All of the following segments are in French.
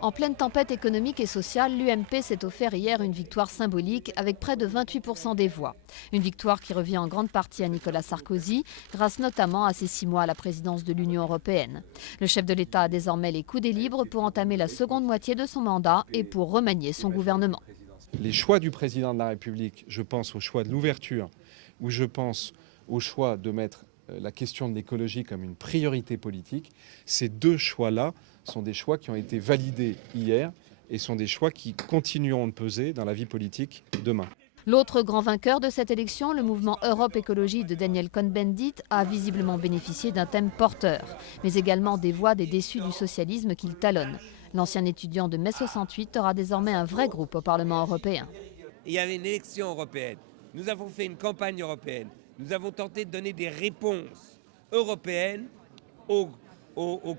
En pleine tempête économique et sociale, l'UMP s'est offert hier une victoire symbolique avec près de 28% des voix. Une victoire qui revient en grande partie à Nicolas Sarkozy, grâce notamment à ses 6 mois à la présidence de l'Union européenne. Le chef de l'État a désormais les coudées libres pour entamer la seconde moitié de son mandat et pour remanier son gouvernement. Les choix du président de la République, je pense au choix de l'ouverture, ou je pense au choix de mettre la question de l'écologie comme une priorité politique, ces deux choix-là sont des choix qui ont été validés hier et sont des choix qui continueront de peser dans la vie politique demain. L'autre grand vainqueur de cette élection, le mouvement Europe Écologie de Daniel Cohn-Bendit, a visiblement bénéficié d'un thème porteur, mais également des voix des déçus du socialisme qu'il talonne. L'ancien étudiant de mai 68 aura désormais un vrai groupe au Parlement européen. Il y avait une élection européenne. Nous avons fait une campagne européenne. Nous avons tenté de donner des réponses européennes aux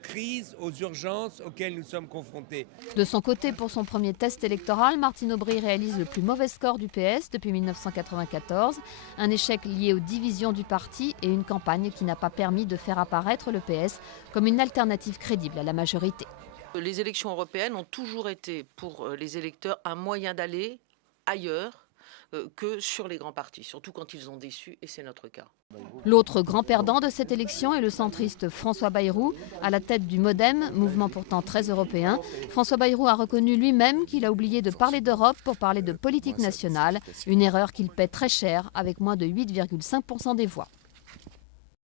crises, aux urgences auxquelles nous sommes confrontés. De son côté, pour son premier test électoral, Martine Aubry réalise le plus mauvais score du PS depuis 1994. Un échec lié aux divisions du parti et une campagne qui n'a pas permis de faire apparaître le PS comme une alternative crédible à la majorité. Les élections européennes ont toujours été pour les électeurs un moyen d'aller ailleurs que sur les grands partis, surtout quand ils ont déçu, et c'est notre cas. L'autre grand perdant de cette élection est le centriste François Bayrou, à la tête du MoDem, mouvement pourtant très européen. François Bayrou a reconnu lui-même qu'il a oublié de parler d'Europe pour parler de politique nationale, une erreur qu'il paie très cher avec moins de 8,5% des voix.